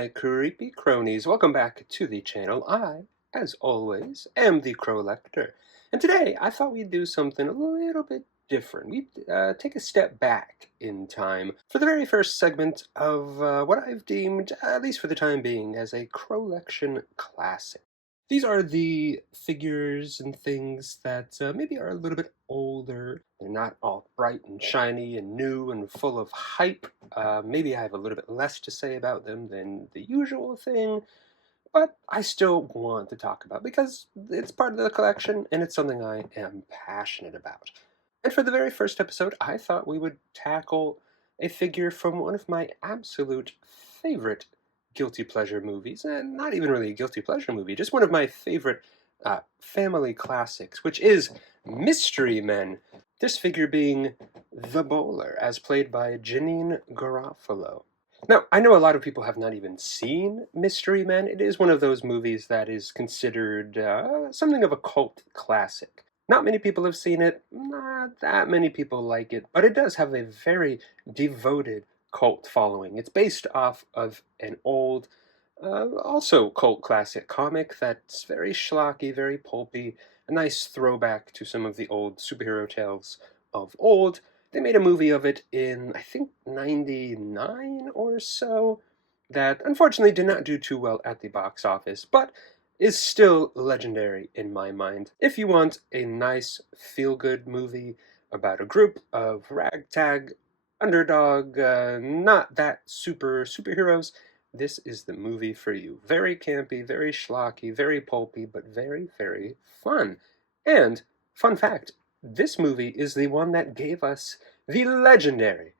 my creepy cronies. Welcome back to the channel. I, as always, am the Crow-lector. And today, I thought we'd do something a little bit different. We'd take a step back in time for the very first segment of what I've deemed, at least for the time being, as a Crow-lection classic. These are the figures and things that maybe are a little bit older. They're not all bright and shiny and new and full of hype. Maybe I have a little bit less to say about them than the usual thing, but I still want to talk about because it's part of the collection and it's something I am passionate about. And for the very first episode, I thought we would tackle a figure from one of my absolute favorite guilty pleasure movies, and not even really a guilty pleasure movie, just one of my favorite family classics, which is Mystery Men. This figure being the Bowler, as played by Janeane Garofalo. Now, I know a lot of people have not even seen Mystery Men. It is one of those movies that is considered something of a cult classic. Not many people have seen it, not that many people like it, but it does have a very devoted cult following. It's based off of an old, also cult classic comic that's very schlocky, very pulpy, a nice throwback to some of the old superhero tales of old. They made a movie of it in, I think, 99 or so, that unfortunately did not do too well at the box office, but is still legendary in my mind. If you want a nice, feel-good movie about a group of ragtag, underdog, not that superheroes, this is the movie for you. Very campy, very schlocky, very pulpy, but very, very fun. And, fun fact, this movie is the one that gave us the legendary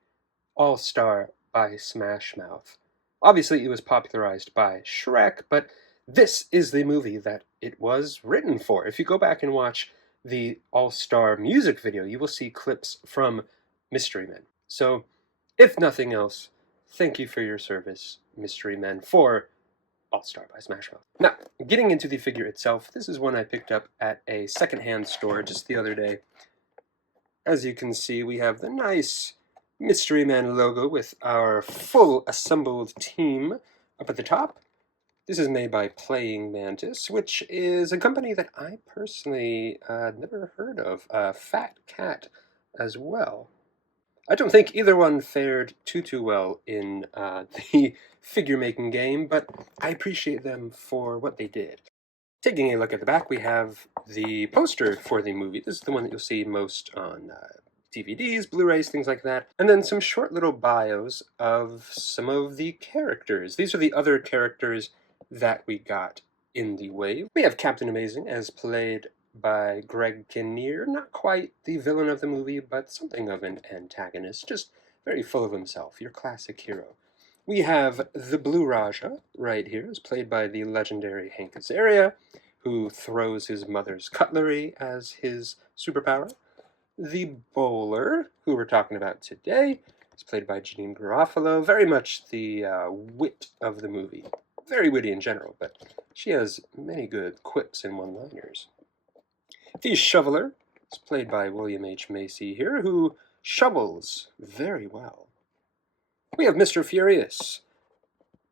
All-Star by Smash Mouth. Obviously, it was popularized by Shrek, but this is the movie that it was written for. If you go back and watch the All-Star music video, you will see clips from Mystery Men. So, if nothing else, thank you for your service, Mystery Men, for All-Star by Smash Mouth. Now, getting into the figure itself, this is one I picked up at a secondhand store just the other day. As you can see, we have the nice Mystery Men logo with our full assembled team up at the top. This is made by Playing Mantis, which is a company that I personally never heard of. Fat Cat as well. I don't think either one fared too well in the figure-making game, but I appreciate them for what they did. Taking a look at the back, we have the poster for the movie. This is the one that you'll see most on DVDs, Blu-rays, things like that. And then some short little bios of some of the characters. These are the other characters that we got in the wave. We have Captain Amazing, as played by Greg Kinnear. Not quite the villain of the movie, but something of an antagonist. Just very full of himself, your classic hero. We have the Blue Raja right here, as played by the legendary Hank Azaria, who throws his mother's cutlery as his superpower. The Bowler, who we're talking about today, is played by Janeane Garofalo, very much the wit of the movie. Very witty in general, but she has many good quips and one-liners. The Shoveler is played by William H. Macy here, who shovels very well. We have Mr. Furious,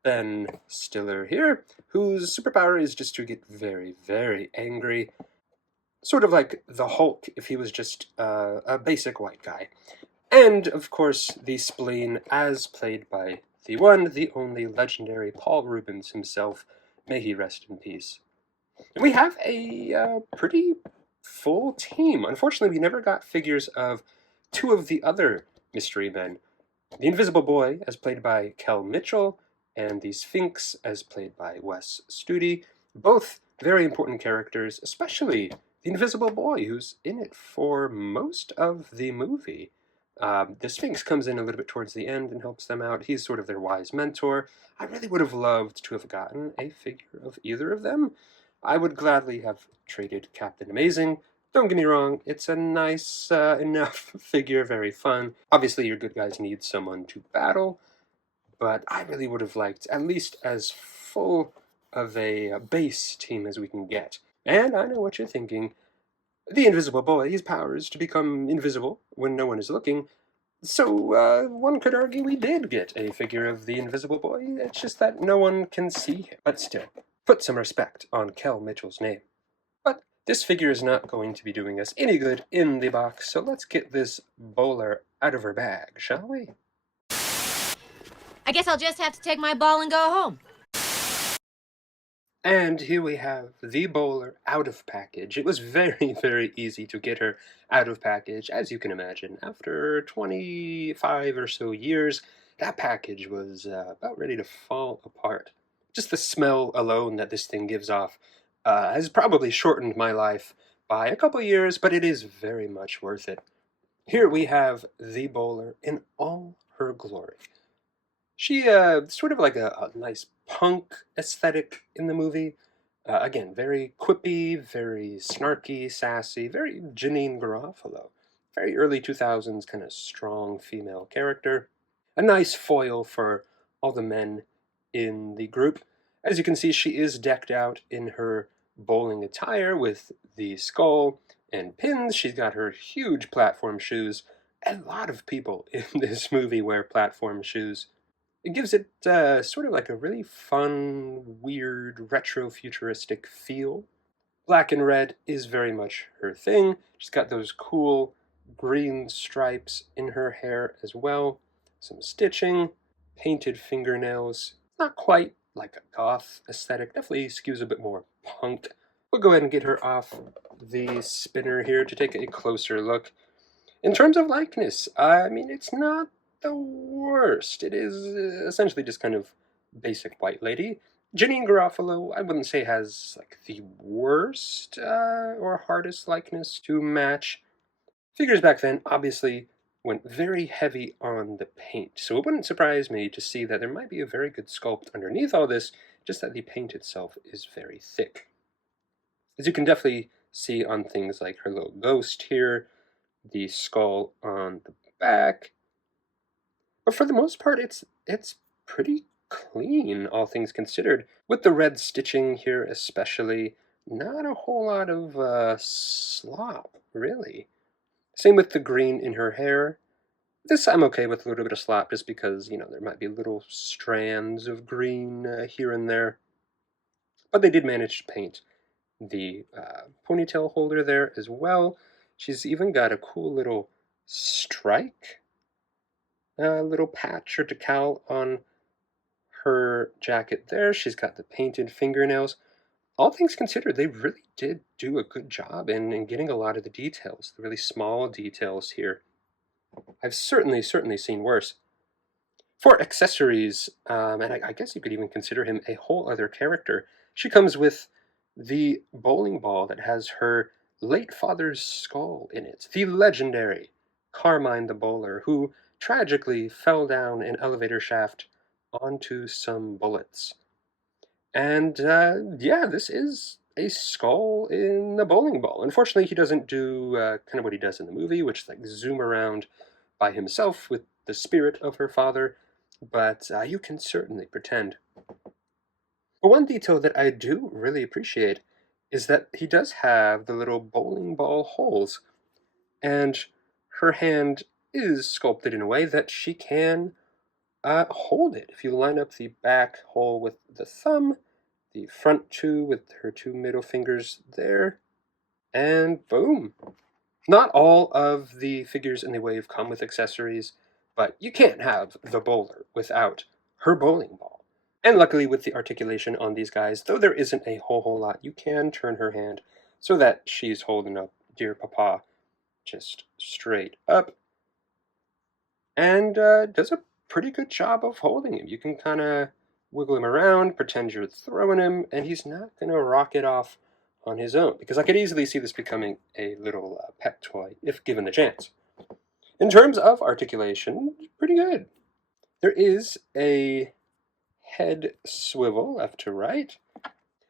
Ben Stiller here, whose superpower is just to get very, very angry. Sort of like the Hulk if he was just a basic white guy. And, of course, the Spleen, as played by the one, the only legendary Paul Reubens himself. May he rest in peace. And we have a pretty full team. Unfortunately, we never got figures of two of the other Mystery Men. The Invisible Boy, as played by Kel Mitchell, and the Sphinx, as played by Wes Studi. Both very important characters, especially the Invisible Boy, who's in it for most of the movie. The Sphinx comes in a little bit towards the end and helps them out. He's sort of their wise mentor. I really would have loved to have gotten a figure of either of them. I would gladly have traded Captain Amazing. Don't get me wrong, it's a nice enough figure, very fun. Obviously, your good guys need someone to battle, but I really would have liked at least as full of a base team as we can get. And I know what you're thinking. The Invisible Boy, his power is to become invisible when no one is looking, So, one could argue we did get a figure of the Invisible Boy, it's just that no one can see him. But still, put some respect on Kel Mitchell's name. But this figure is not going to be doing us any good in the box, so let's get this bowler out of her bag, shall we? I guess I'll just have to take my ball and go home. And here we have the bowler out of package. It was very, very easy to get her out of package, as you can imagine. After 25 or so years, that package was about ready to fall apart. Just the smell alone that this thing gives off has probably shortened my life by a couple years, but it is very much worth it. Here we have the bowler in all her glory. She sort of like a nice punk aesthetic in the movie. Again, very quippy, very snarky, sassy, very Janine Garofalo. Very early 2000s kind of strong female character. A nice foil for all the men in the group. As you can see, she is decked out in her bowling attire with the skull and pins. She's got her huge platform shoes. A lot of people in this movie wear platform shoes. It gives it sort of like a really fun, weird, retro-futuristic feel. Black and red is very much her thing. She's got those cool green stripes in her hair as well. Some stitching, painted fingernails. Not quite like a goth aesthetic. Definitely skews a bit more punk. We'll go ahead and get her off the spinner here to take a closer look. In terms of likeness, I mean, it's not the worst. It is essentially just kind of basic white lady. Janine Garofalo, I wouldn't say has like the worst or hardest likeness to match. Figures back then obviously went very heavy on the paint, so it wouldn't surprise me to see that there might be a very good sculpt underneath all this, just that the paint itself is very thick. As you can definitely see on things like her little ghost here, the skull on the back. But for the most part, it's pretty clean, all things considered. With the red stitching here especially, not a whole lot of slop, really. Same with the green in her hair. This I'm okay with a little bit of slop just because, there might be little strands of green here and there. But they did manage to paint the ponytail holder there as well. She's even got a cool little strike, a little patch or decal on her jacket there. She's got the painted fingernails. All things considered, they really did do a good job in getting a lot of the details, the really small details here. I've certainly seen worse. For accessories, and I guess you could even consider him a whole other character, she comes with the bowling ball that has her late father's skull in it. The legendary Carmine the Bowler, who tragically fell down an elevator shaft onto some bullets. And yeah, this is a skull in the bowling ball. Unfortunately, he doesn't do kind of what he does in the movie, which is like zoom around by himself with the spirit of her father, but you can certainly pretend. But one detail that I do really appreciate is that he does have the little bowling ball holes, and her hand is sculpted in a way that she can hold it. If you line up the back hole with the thumb, the front two with her two middle fingers there, and boom. Not all of the figures in the wave come with accessories, but you can't have the bowler without her bowling ball. And luckily with the articulation on these guys, though there isn't a whole lot, you can turn her hand so that she's holding up dear papa just straight up, and does a pretty good job of holding him. You can kind of wiggle him around, pretend you're throwing him, and he's not going to rocket off on his own, because I could easily see this becoming a little pet toy if given the chance. In terms of articulation, pretty good. There is a head swivel left to right.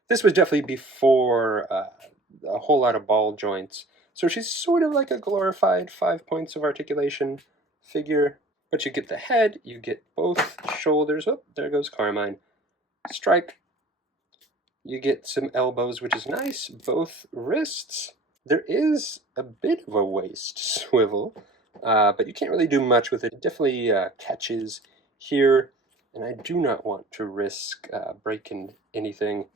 This was definitely before a whole lot of ball joints, so she's sort of like a glorified 5 points of articulation figure. But you get the head, you get both shoulders. Oh, there goes Carmine. Strike. You get some elbows, which is nice. Both wrists. There is a bit of a waist swivel but you can't really do much with it. It definitely catches here, and I do not want to risk breaking anything.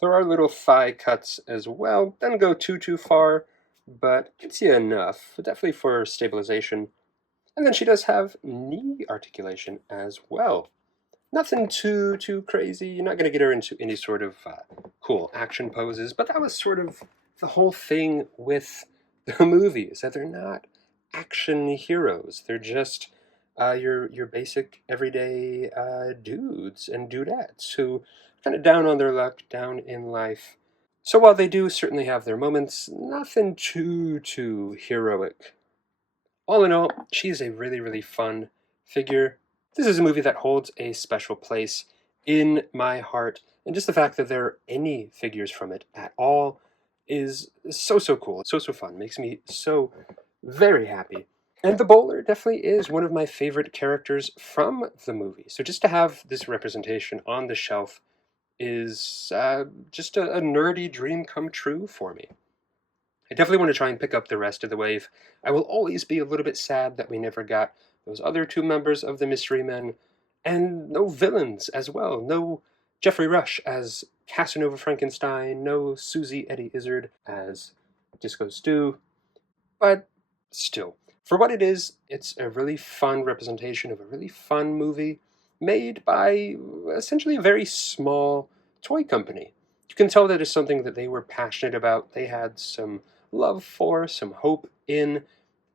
There are little thigh cuts as well. Doesn't go too far, but gets you enough, definitely for stabilization. And then she does have knee articulation as well. Nothing too crazy. You're not going to get her into any sort of cool action poses, but that was sort of the whole thing with the movie, is that they're not action heroes. They're just your basic everyday dudes and dudettes who are kind of down on their luck, down in life. So while they do certainly have their moments, nothing too heroic. All in all, she's a really fun figure. This is a movie that holds a special place in my heart, and just the fact that there are any figures from it at all is so cool. It's so fun. Makes me so very happy. And the bowler definitely is one of my favorite characters from the movie. So just to have this representation on the shelf is just a nerdy dream come true for me. I definitely want to try and pick up the rest of the wave. I will always be a little bit sad that we never got those other two members of the Mystery Men, and no villains as well. No Jeffrey Rush as Casanova Frankenstein, no Susie Eddie Izzard as Disco Stew, but still, for what it is, it's a really fun representation of a really fun movie made by essentially a very small toy company. You can tell that it's something that they were passionate about, they had some love for, some hope in,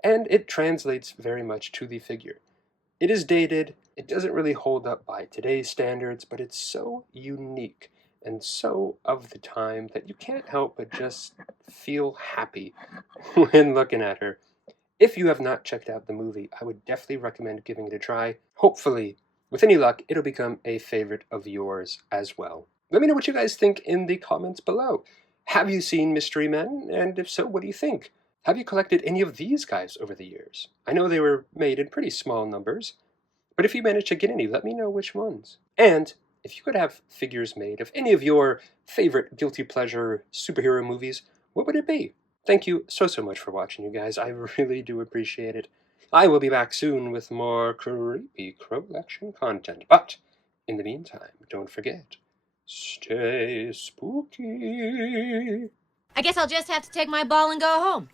and it translates very much to the figure. It is dated, it doesn't really hold up by today's standards, but it's so unique and so of the time that you can't help but just feel happy when looking at her. If you have not checked out the movie, I would definitely recommend giving it a try. Hopefully, with any luck, it'll become a favorite of yours as well. Let me know what you guys think in the comments below. Have you seen Mystery Men? And if so, what do you think? Have you collected any of these guys over the years? I know they were made in pretty small numbers, but if you manage to get any, let me know which ones. And if you could have figures made of any of your favorite guilty pleasure superhero movies, what would it be? Thank you so much for watching, you guys. I really do appreciate it. I will be back soon with more Creepy Crow-lection content. But in the meantime, don't forget, stay spooky. I guess I'll just have to take my ball and go home.